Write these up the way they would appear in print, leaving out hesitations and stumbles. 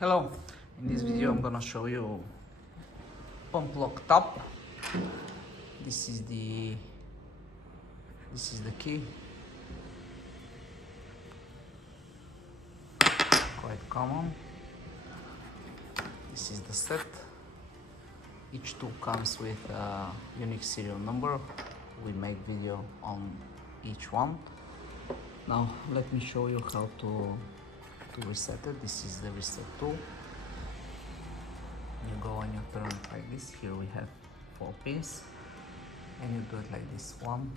Hello, in this video I'm gonna show you pump lock top. This is the key, quite common. This is the set. Each tool comes with a unique serial number. We make video on each one. Now let me show you how to reset it. This is the reset tool. You go and you turn it like this. Here we have 4 pins, and you do it like this. 1,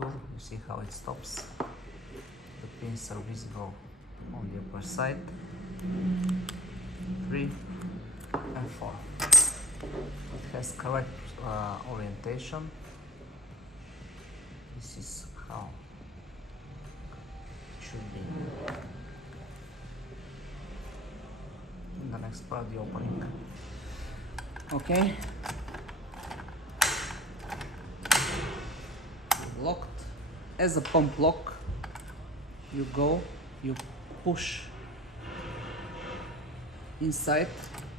2. You see how it stops. The pins are visible on the upper side. 3 and 4. It has correct orientation. This is how it should be. In the next part, the opening. Okay. Locked. As a pump lock, you go, you push inside,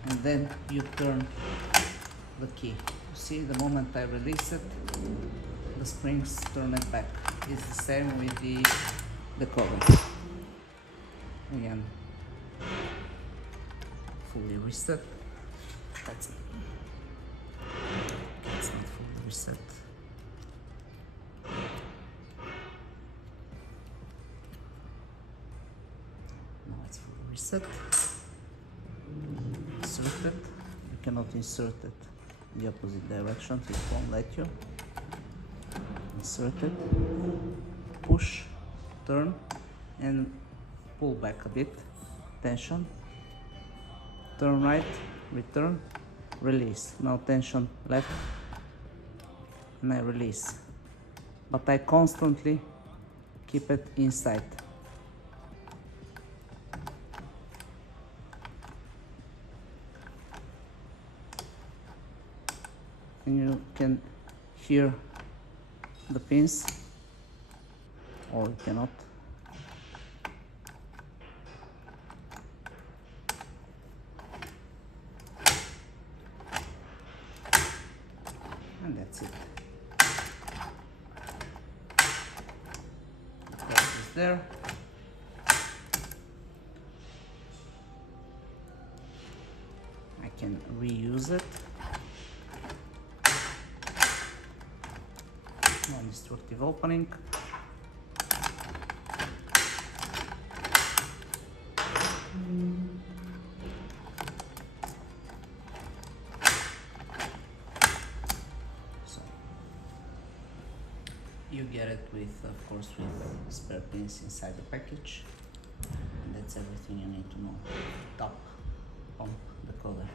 and then you turn the key. You see, the moment I release it, the springs turn it back. It's the same with the decoder. Again, fully reset. That's it. It's not fully reset. Now it's fully reset. Insert it. You cannot insert it in the opposite direction, it won't let you. Insert it, push, turn, and pull back a bit. Tension. Turn right, return, release. Now tension left, and I release. But I constantly keep it inside. And you can hear the pins, or you cannot. And that's it. The cord is there. I can reuse it. Non-destructive opening. So you get it with, of course, with spare pins inside the package, and that's everything you need to know. Top pump decoder.